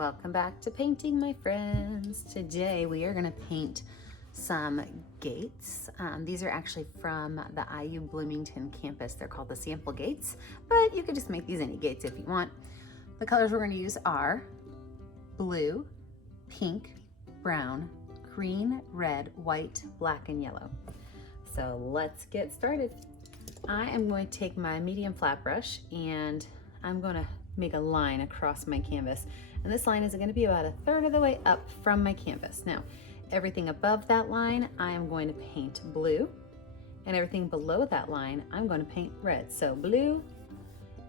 Welcome back to painting, my friends. Today we are going to paint some gates. These are actually from the IU Bloomington campus. They're called the sample gates, but you could just make these any gates if you want. The colors we're going to use are blue, pink, brown, green, red, white, black, and yellow. So let's get started. I am going to take my medium flat brush and I'm going to make a line across my canvas. And this line is going to be about 1/3 of the way up from my canvas. Now, everything above that line, I am going to paint blue, and everything below that line, I'm going to paint red. So blue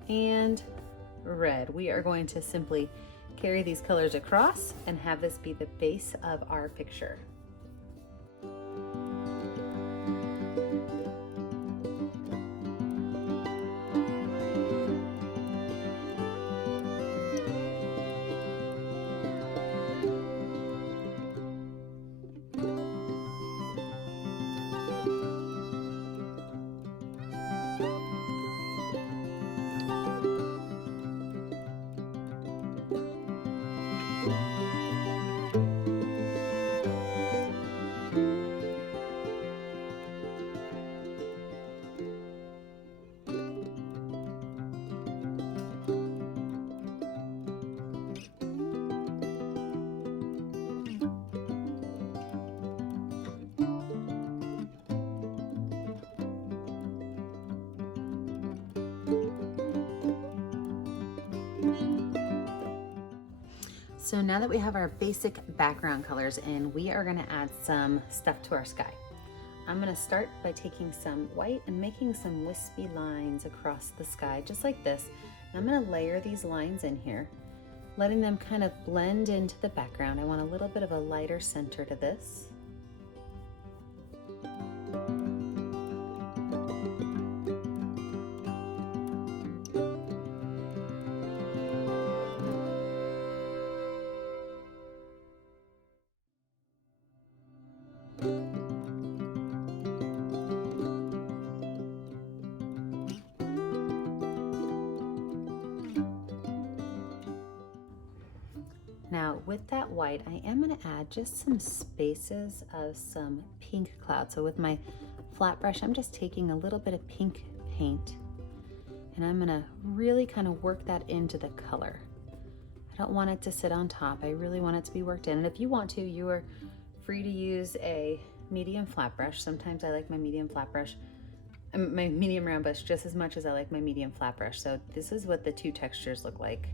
and red. We are going to simply carry these colors across and have this be the base of our picture. So now that we have our basic background colors in, we are going to add some stuff to our sky. I'm going to start by taking some white and making some wispy lines across the sky, just like this. And I'm going to layer these lines in here, letting them kind of blend into the background. I want a little bit of a lighter center to this. Now with that white, I am going to add just some spaces of some pink cloud. So with my flat brush, I'm just taking a little bit of pink paint and I'm going to really kind of work that into the color. I don't want it to sit on top. I really want it to be worked in. And if you want to, you are free to use a medium flat brush. Sometimes I like my medium flat brush, my medium round brush just as much as I like my medium flat brush. So this is what the two textures look like.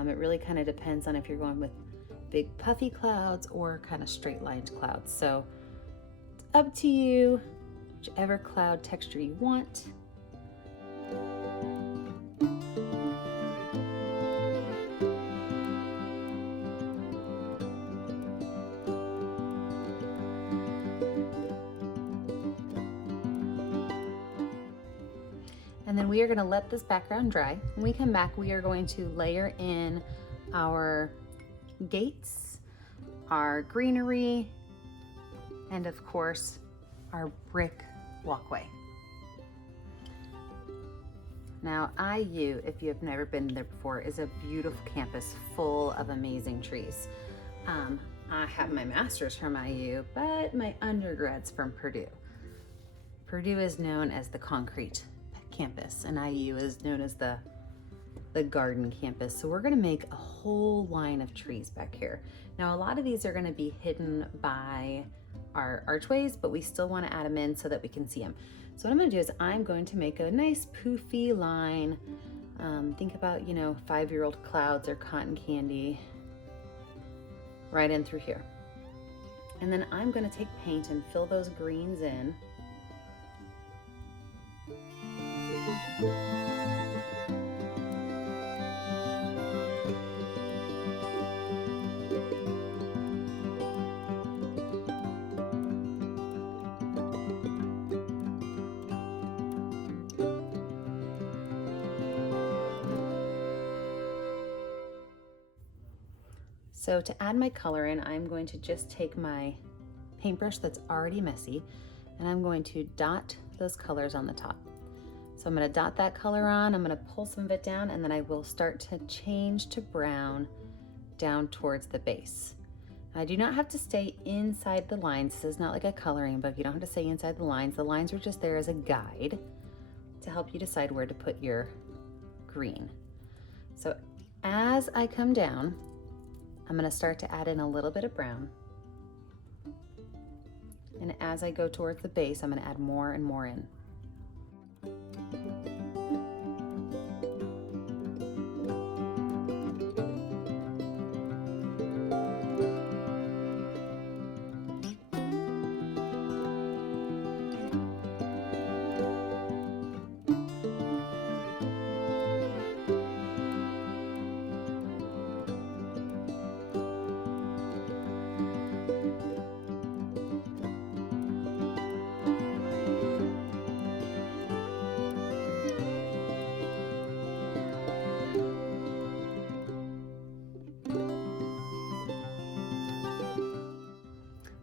It really kind of depends on if you're going with big puffy clouds or kind of straight lined clouds. So it's up to you, whichever cloud texture you want. And then we are going to let this background dry. When we come back, we are going to layer in our gates, our greenery, and of course, our brick walkway. Now, IU, if you have never been there before, is a beautiful campus full of amazing trees. I have my master's from IU, but my undergrad's from Purdue. Purdue is known as the concrete campus and IU is known as the garden campus. So we're going to make a whole line of trees back here. Now a lot of these are going to be hidden by our archways, but we still want to add them in so that we can see them. So what I'm going to do is I'm going to make a nice poofy line. Think about, 5-year-old clouds or cotton candy right in through here. And then I'm going to take paint and fill those greens in. So to add my color in, I'm going to just take my paintbrush that's already messy and I'm going to dot those colors on the top. So I'm going to dot that color on, I'm going to pull some of it down, and then I will start to change to brown down towards the base. I do not have to stay inside the lines. This is not like a coloring book. You don't have to stay inside the lines. The lines are just there as a guide to help you decide where to put your green. So as I come down, I'm going to start to add in a little bit of brown. And as I go towards the base, I'm going to add more and more in.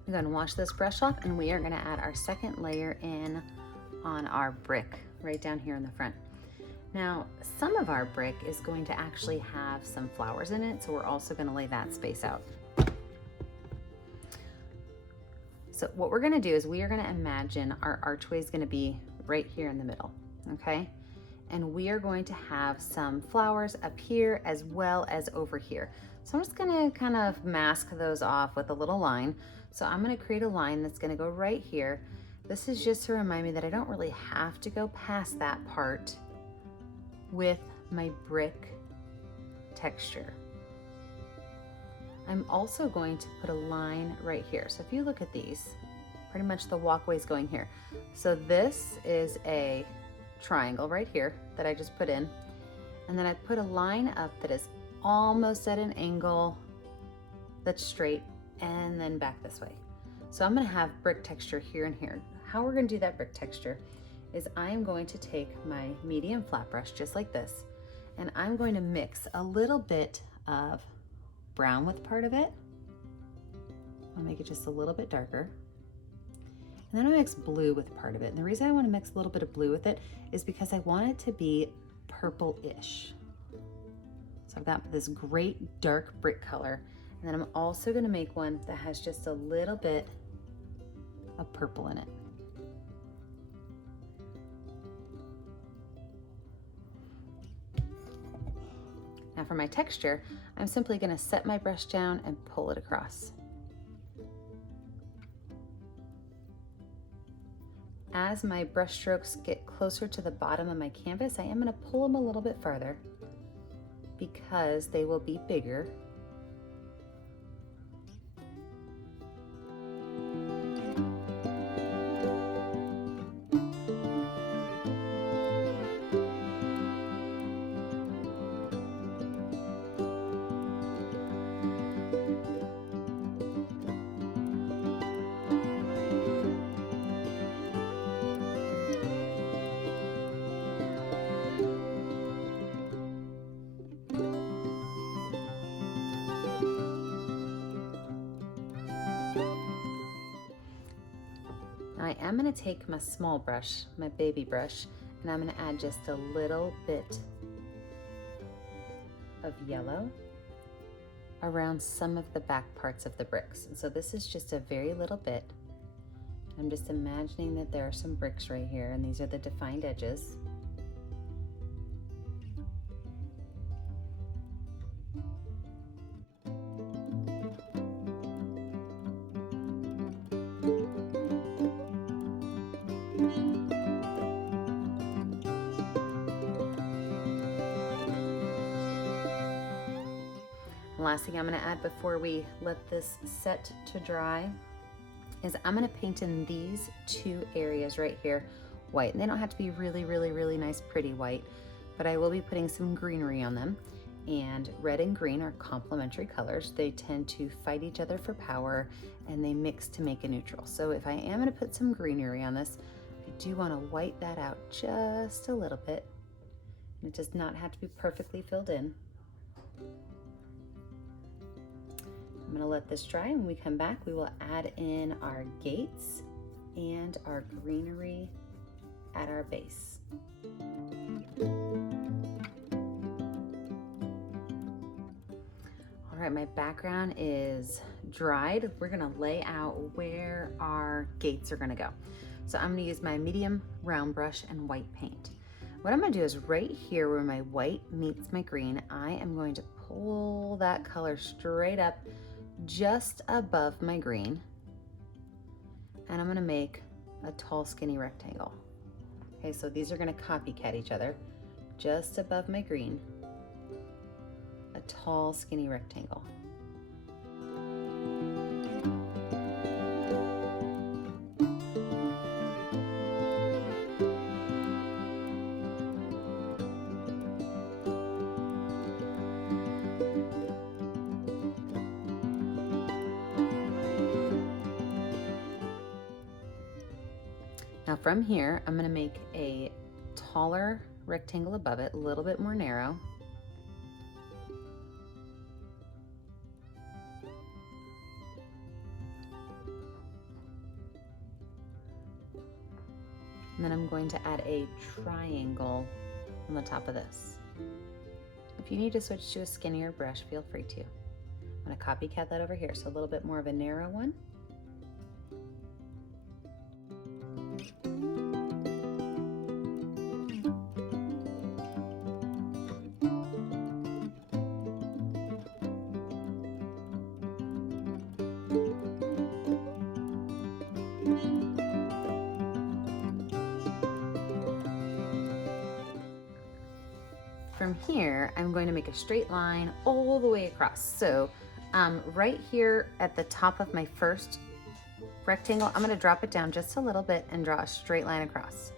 I'm going to wash this brush off, and we are going to add our second layer in on our brick right down here in the front. Now, some of our brick is going to actually have some flowers in it, so we're also going to lay that space out. So what we're going to do is we are going to imagine our archway is going to be right here in the middle, okay? And we are going to have some flowers up here as well as over here. So I'm just going to kind of mask those off with a little line. So I'm going to create a line that's going to go right here. This is just to remind me that I don't really have to go past that part with my brick texture. I'm also going to put a line right here. So if you look at these, pretty much the walkway is going here. So this is a triangle right here that I just put in. And then I put a line up that is almost at an angle that's straight, and then back this way. So I'm going to have brick texture here and here. How we're going to do that brick texture is I'm going to take my medium flat brush just like this, and I'm going to mix a little bit of brown with part of it. I'll make it just a little bit darker. And then I mix blue with part of it. And the reason I want to mix a little bit of blue with it is because I want it to be purple-ish. So I've got this great dark brick color. And then I'm also going to make one that has just a little bit of purple in it. Now for my texture, I'm simply going to set my brush down and pull it across. As my brush strokes get closer to the bottom of my canvas, I am going to pull them a little bit farther because they will be bigger. I am going to take my small brush, my baby brush, and I'm going to add just a little bit of yellow around some of the back parts of the bricks. And so this is just a very little bit. I'm just imagining that there are some bricks right here, and these are the defined edges. Last thing I'm going to add before we let this set to dry is I'm going to paint in these two areas right here white. And they don't have to be really nice pretty white, but I will be putting some greenery on them. And red and green are complementary colors. They tend to fight each other for power, and they mix to make a neutral. So if I am going to put some greenery on this, I do want to white that out just a little bit. And it does not have to be perfectly filled in. I'm going to let this dry, and when we come back, we will add in our gates and our greenery at our base. All right, my background is dried. We're gonna lay out where our gates are gonna go. So I'm gonna use my medium round brush and white paint. What I'm gonna do is right here where my white meets my green, I am going to pull that color straight up just above my green. And I'm gonna make a tall, skinny rectangle. Okay, so these are gonna copycat each other. Just above my green, a tall, skinny rectangle. Now from here, I'm gonna make a taller rectangle above it, a little bit more narrow. And then I'm going to add a triangle on the top of this. If you need to switch to a skinnier brush, feel free to. I'm gonna copycat that over here, so a little bit more of a narrow one. From here, I'm going to make a straight line all the way across. So right here at the top of my first rectangle, I'm gonna drop it down just a little bit and draw a straight line across.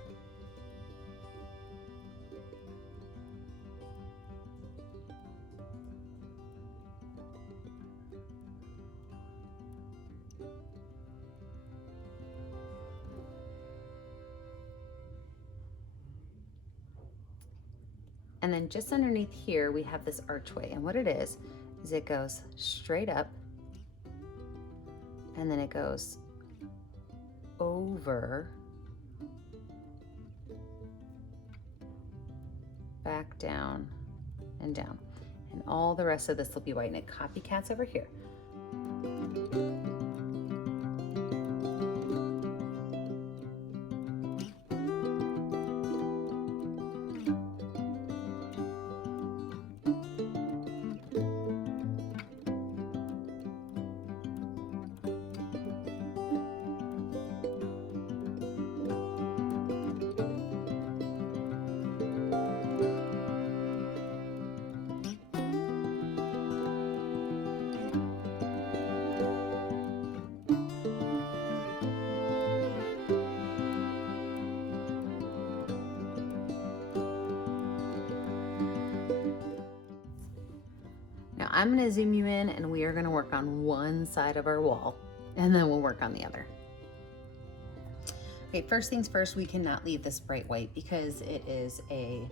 And then just underneath here, we have this archway. And what it is it goes straight up and then it goes over, back down and down. And all the rest of this will be white, and it copycats over here. Now I'm gonna zoom you in and we are gonna work on one side of our wall and then we'll work on the other. Okay, first things first, we cannot leave this bright white because it is a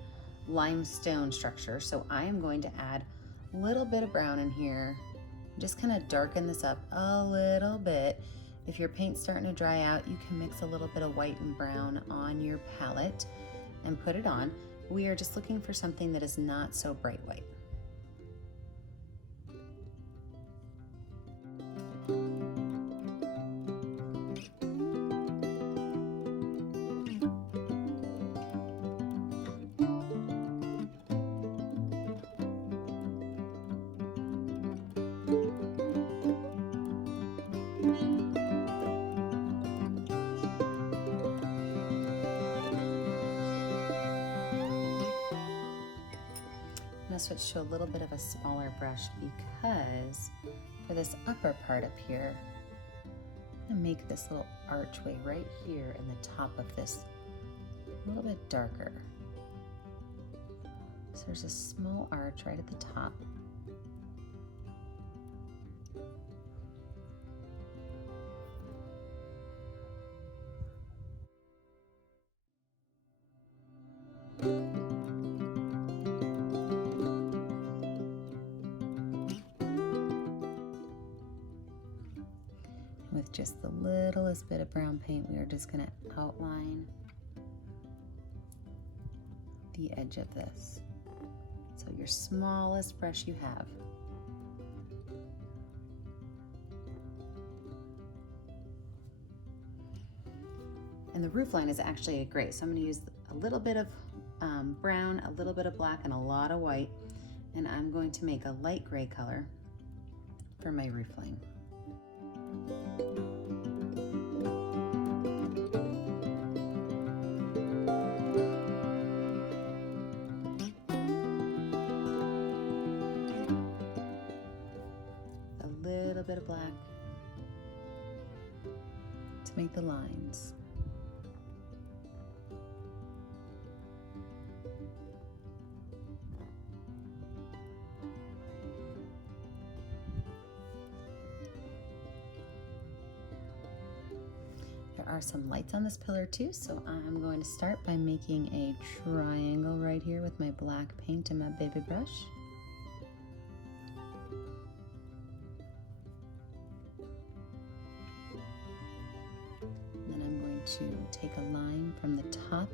limestone structure. So I am going to add a little bit of brown in here, just kind of darken this up a little bit. If your paint's starting to dry out, you can mix a little bit of white and brown on your palette and put it on. We are just looking for something that is not so bright white. I'm gonna switch to a little bit of a smaller brush because for this upper part up here, I'm gonna make this little archway right here in the top of this a little bit darker. So there's a small arch right at the top. With just the littlest bit of brown paint, we are just going to outline the edge of this. So your smallest brush you have, And the roof line is actually a gray, so I'm going to use a little bit of brown, a little bit of black, and a lot of white, and I'm going to make a light gray color for my roof line. A little bit of black to make the lines. There are some lights on this pillar too, so I'm going to start by making a triangle right here with my black paint and my baby brush. And then I'm going to take a line from the top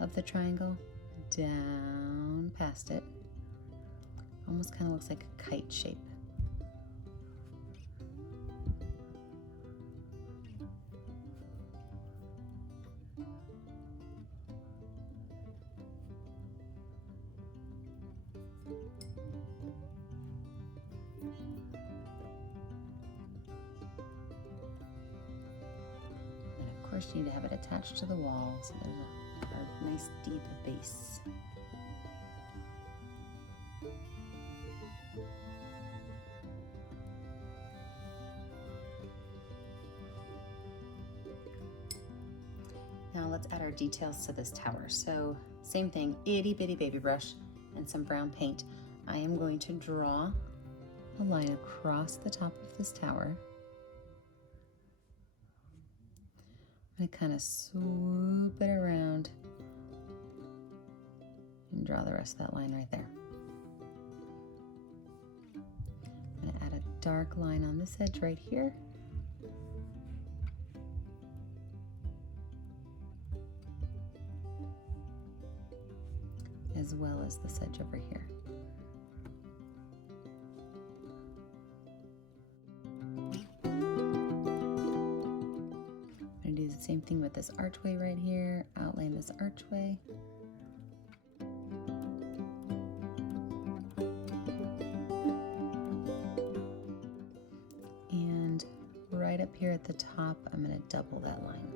of the triangle down past it. Almost kind of looks like a kite shape. Of course, you need to have it attached to the wall, so there's a nice deep base. Now let's add our details to this tower. So same thing, itty bitty baby brush and some brown paint. I am going to draw a line across the top of this tower. I'm going to kind of swoop it around and draw the rest of that line right there. I'm going to add a dark line on this edge right here. As well as this edge over here. Do the same thing with this archway right here, outline this archway. And right up here at the top, I'm going to double that line.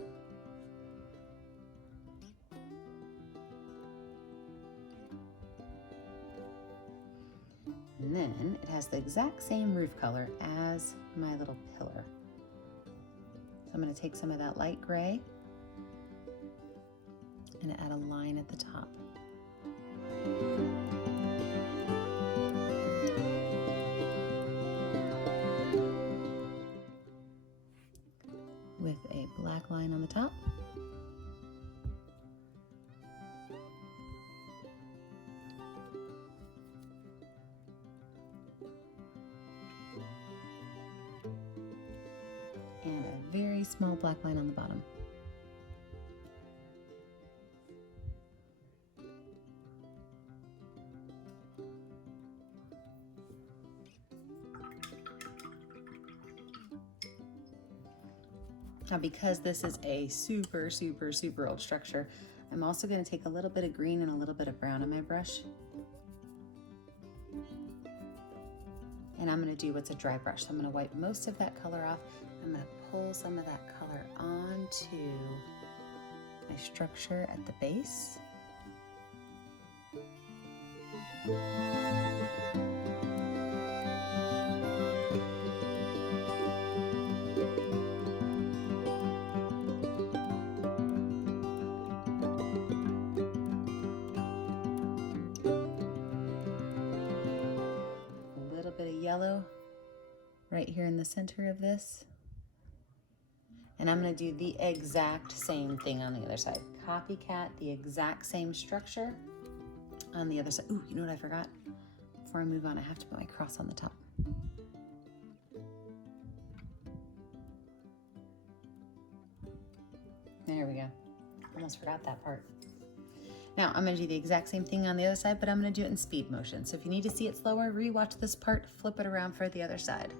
And then it has the exact same roof color as my little pillar. So I'm going to take some of that light gray and add a line at the top. With a black line on the top. And a very small black line on the bottom. Now, because this is a super old structure, I'm also going to take a little bit of green and a little bit of brown on my brush. And I'm going to do what's a dry brush. So I'm going to wipe most of that color off. I'm going to pull some of that color onto my structure at the base. A little bit of yellow right here in the center of this. And I'm going to do the exact same thing on the other side. Copycat the exact same structure on the other side. Ooh, you know what I forgot? Before I move on, I have to put my cross on the top. There we go. Almost forgot that part. Now I'm going to do the exact same thing on the other side, but I'm going to do it in speed motion. So if you need to see it slower, rewatch this part, flip it around for the other side.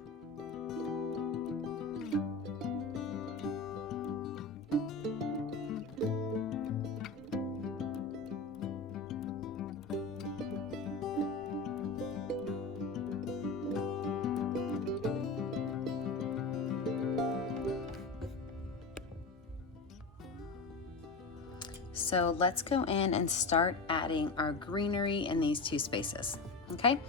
So let's go in and start adding our greenery in these two spaces, okay?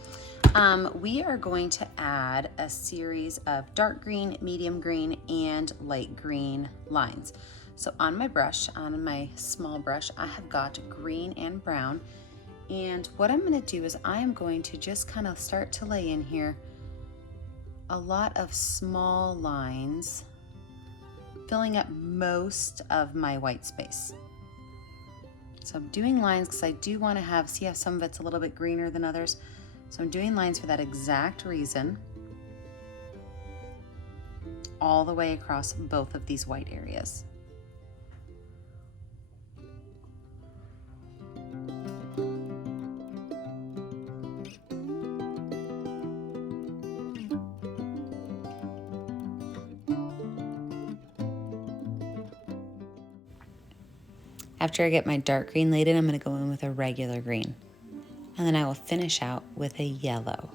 We are going to add a series of dark green, medium green, and light green lines. So on my brush, on my small brush, I have got green and brown. And what I'm going to do is I am going to just kind of start to lay in here a lot of small lines, filling up most of my white space. So I'm doing lines because I do want to have, see how some of it's a little bit greener than others? So I'm doing lines for that exact reason, all the way across both of these white areas. After I get my dark green laid in, I'm going to go in with a regular green. And then I will finish out with a yellow.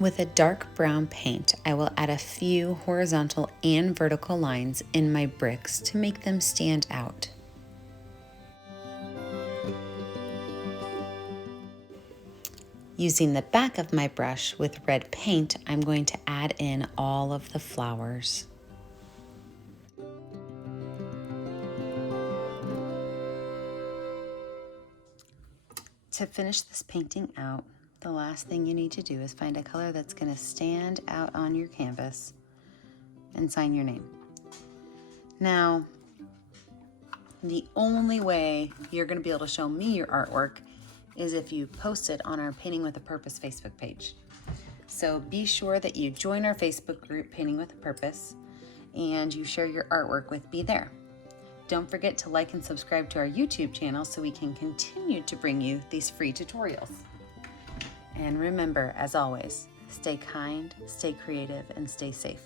With a dark brown paint, I will add a few horizontal and vertical lines in my bricks to make them stand out. Using the back of my brush with red paint, I'm going to add in all of the flowers. To finish this painting out, the last thing you need to do is find a color that's going to stand out on your canvas and sign your name. Now, the only way you're going to be able to show me your artwork is if you post it on our Painting with a Purpose Facebook page. So be sure that you join our Facebook group, Painting with a Purpose, and you share your artwork with me there. Don't forget to like and subscribe to our YouTube channel so we can continue to bring you these free tutorials. And remember, as always, stay kind, stay creative, and stay safe.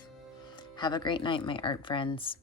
Have a great night, my art friends.